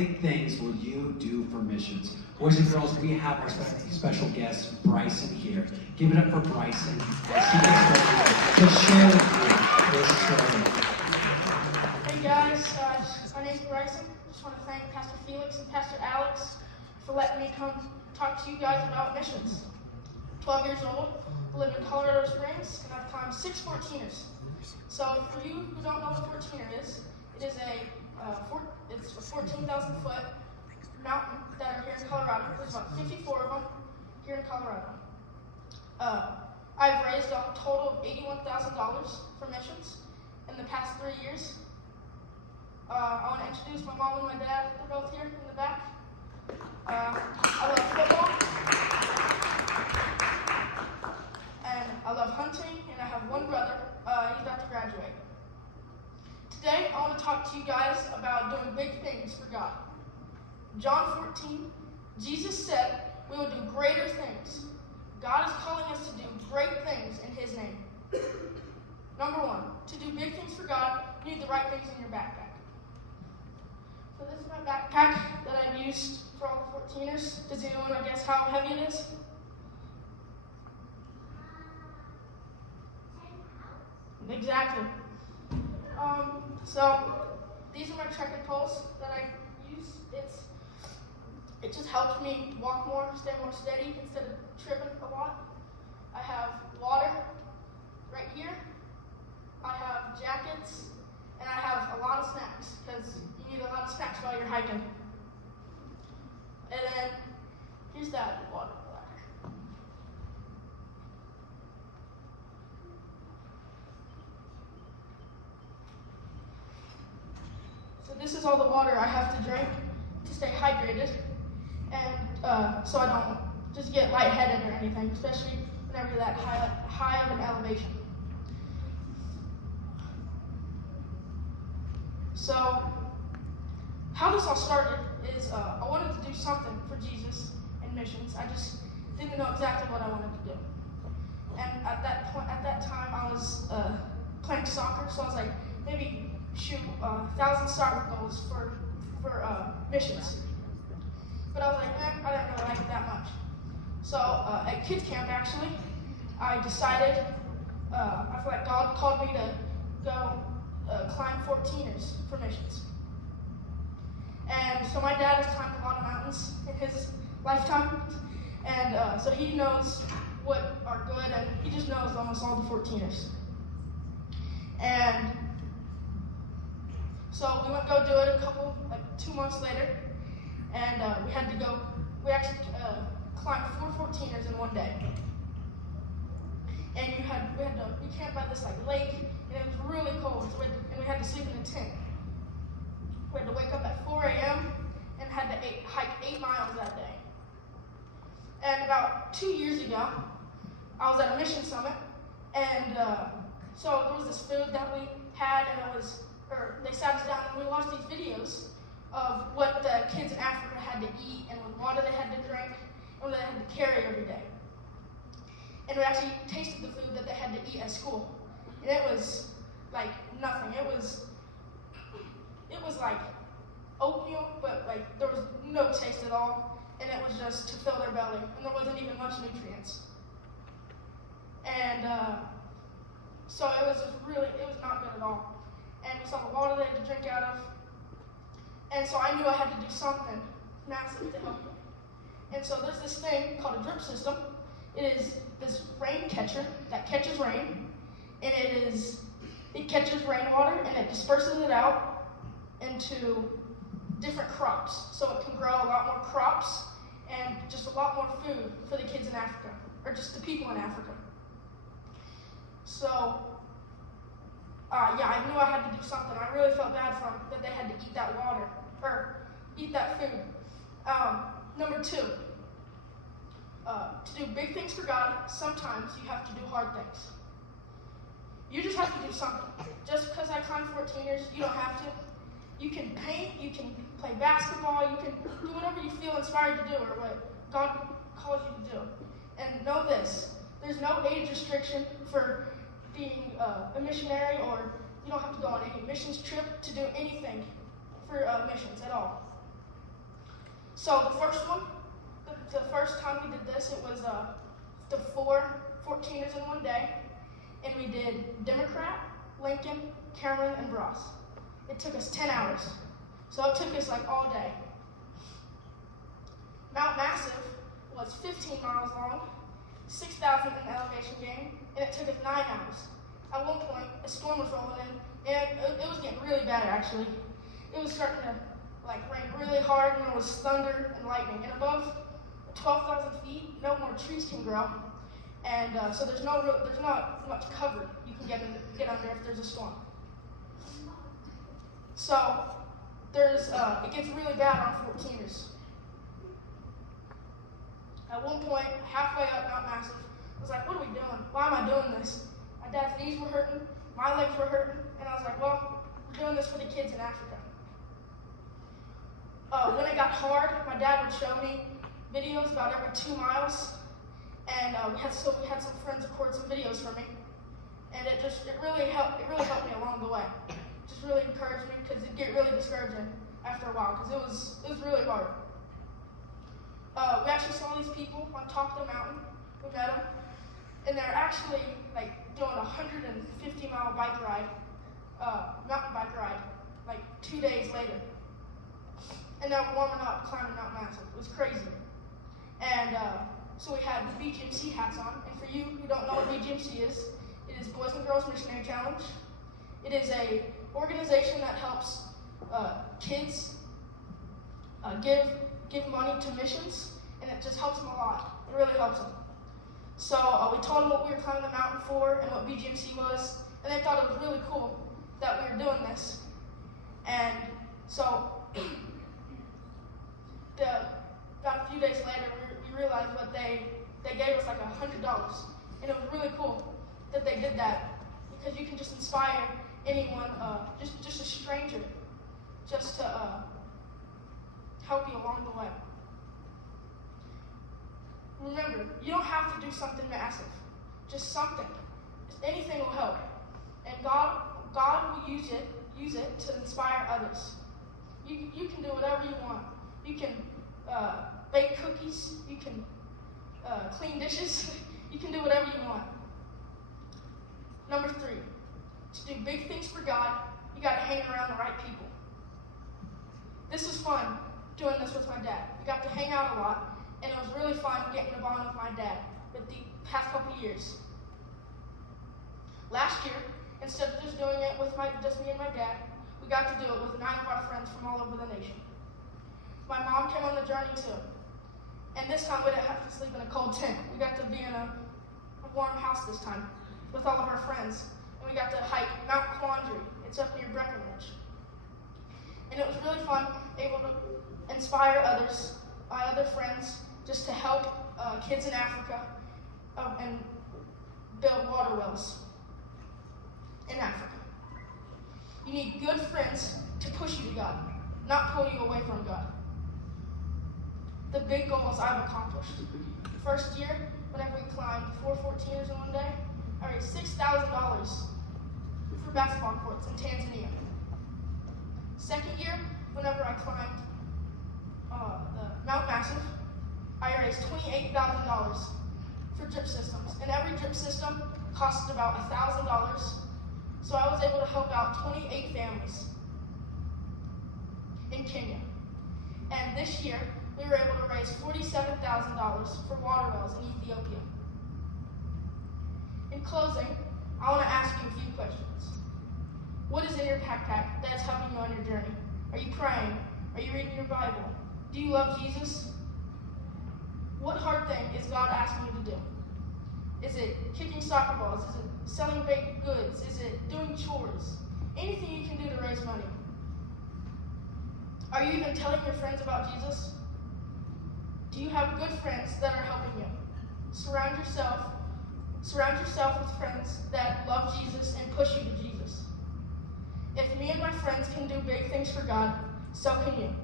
Big things will you do for missions? Boys and girls, we have our special guest, Bryson, here. Give it up for Bryson as he gets ready to share with you his story. Hey guys, my name's Bryson. I just want to thank Pastor Felix and Pastor Alex for letting me come talk to you guys about missions. 12 years old, I live in Colorado Springs, and I've climbed 6 14ers. So for you who don't know what a 14er is, it is it's a 14,000 foot mountain that are here in Colorado. There's about 54 of them here in Colorado. I've raised a total of $81,000 for missions in the past 3 years. I want to introduce my mom and my dad. They're both here in the back. I love football, and I love hunting, and I have one brother. He's about to graduate. Today, I want to talk to you guys about doing big things for God. John 14, Jesus said we will do greater things. God is calling us to do great things in His name. Number 1, to do big things for God, you need the right things in your backpack. So this is my backpack that I've used for all the 14ers. Does anyone guess how heavy it is? Exactly. So these are my trekking poles that I use. It just helps me walk more, stay more steady instead of tripping a lot. I have water right here. I have jackets, and I have a lot of snacks because you need a lot of snacks while you're hiking. And then here's that water bladder. So this is all the water I have to drink to stay hydrated, and so I don't just get lightheaded or anything, especially whenever you're that high of an elevation. So how this all started is I wanted to do something for Jesus and missions. I just didn't know exactly what I wanted to do. And at that time, I was playing soccer, so I was like, maybe shoot 1,000 soccer goals for missions. But I was like, I didn't really like it that much. So at kids camp, actually, I decided, I feel like God called me to go climb 14ers for missions. And so my dad has climbed a lot of mountains in his lifetime, and so he knows what are good, and he just knows almost all the 14ers. And so we went to go do it 2 months later, and we actually climbed 4 14ers in one day. And we camped by this lake, and it was really cold, so we had to sleep in a tent. We had to wake up at 4 a.m. and had to hike 8 miles that day. And about 2 years ago, I was at a mission summit, and so there was this food that we had, and they sat us down and we watched these videos of what the kids in Africa had to eat, and what water they had to drink, and what they had to carry every day. And we actually tasted the food that they had to eat at school. And it was like nothing. It was like oatmeal, but there was no taste at all, and it was just to fill their belly, and there wasn't even much nutrients. And so it was not good at all. And we saw the water they had to drink out of, and so I knew I had to do something massive to help them. And so there's this thing called a drip system. It is this rain catcher that catches rain, and it catches rainwater and it disperses it out into different crops, so it can grow a lot more crops and just a lot more food for the kids in Africa, or just the people in Africa. So I knew I had to do something. I really felt bad for them that they had to eat that water, or eat that food. Number 2, to do big things for God, sometimes you have to do hard things. You just have to do something. Just because I climb 14ers, you don't have to. You can paint, you can play basketball, you can do whatever you feel inspired to do, or what God calls you to do. And know this, there's no age restriction for being a missionary, or you don't have to go on any missions trip to do anything for missions at all. So the first one, the first time we did this, it was the 14ers in one day, and we did Democrat, Lincoln, Cameron, and Ross. It took us 10 hours, so it took us like all day. Mount Massive was 15 miles long, 6,000 in the elevation gain, and it took us 9 hours. At one point, a storm was rolling in, and it was getting really bad actually. It was starting to rain really hard, and there was thunder and lightning. And above 12,000 feet, no more trees can grow, and so there's not much cover you can get under if there's a storm. So it gets really bad on 14ers. At one point, halfway up Mount Massive, I was like, what are we doing? Why am I doing this? My dad's knees were hurting, my legs were hurting, and I was like, well, we're doing this for the kids in Africa. When it got hard, my dad would show me videos about every 2 miles, and we had some friends record some videos for me, and it really helped me along the way. It just really encouraged me, because it'd get really discouraging after a while, because it was really hard. We actually saw these people on top of the mountain. We met them, and they're actually doing a 150-mile mountain bike ride, 2 days later. And they're warming up, climbing Mount Massive. It was crazy. And so we had the BGMC hats on. And for you who don't know what BGMC is, it is Boys and Girls Missionary Challenge. It is a organization that helps kids give money to missions, and it just helps them a lot. It really helps them. So we told them what we were climbing the mountain for and what BGMC was, and they thought it was really cool that we were doing this. And so about a few days later, we realized what they gave us $100, and it was really cool that they did that, because you can just inspire anyone, just a stranger, just to help you along the way. Remember, you don't have to do something massive, just something. Just anything will help, and God will use it to inspire others. You can do whatever you want. You can bake cookies. You can clean dishes. You can do whatever you want. Number 3, to do big things for God, you got to hang around the right people. This was fun doing this with my dad. We got to hang out a lot, and it was really fun getting to bond with my dad with the past couple years. Last year, instead of just doing it with just me and my dad, we got to do it with 9 of our friends from all over the nation. My mom came on the journey too. And this time we didn't have to sleep in a cold tent. We got to be in a warm house this time with all of our friends. And we got to hike Mount Quandary. It's up near Breckenridge. And it was really fun, able to inspire others, my other friends, just to help kids in Africa and build water wells in Africa. You need good friends to push you to God, not pull you away from God. The big goals I've accomplished. First year, whenever we climbed 4 14ers in one day, I raised $6,000 for basketball courts in Tanzania. Second year, whenever I climbed the Mount Massive, I raised $28,000 for drip systems. And every drip system costed about $1,000. So I was able to help out 28 families in Kenya. And this year, we were able to raise $47,000 for water wells in Ethiopia. In closing, I want to ask you a few questions. What is in your backpack that is helping you on your journey? Are you praying? Are you reading your Bible? Do you love Jesus? What hard thing is God asking you to do? Is it kicking soccer balls? Is it selling baked goods? Is it doing chores? Anything you can do to raise money. Are you even telling your friends about Jesus? Do you have good friends that are helping you? Surround yourself with friends that love Jesus and push you to Jesus. If me and my friends can do big things for God, so can you.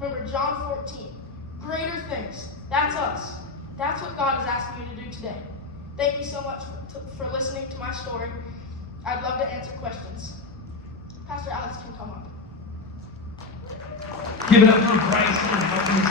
Remember John 14, greater things. That's us. That's what God is asking you to do today. Thank you so much for listening to my story. I'd love to answer questions. Pastor Alex can come up. Give it up for Bryson helping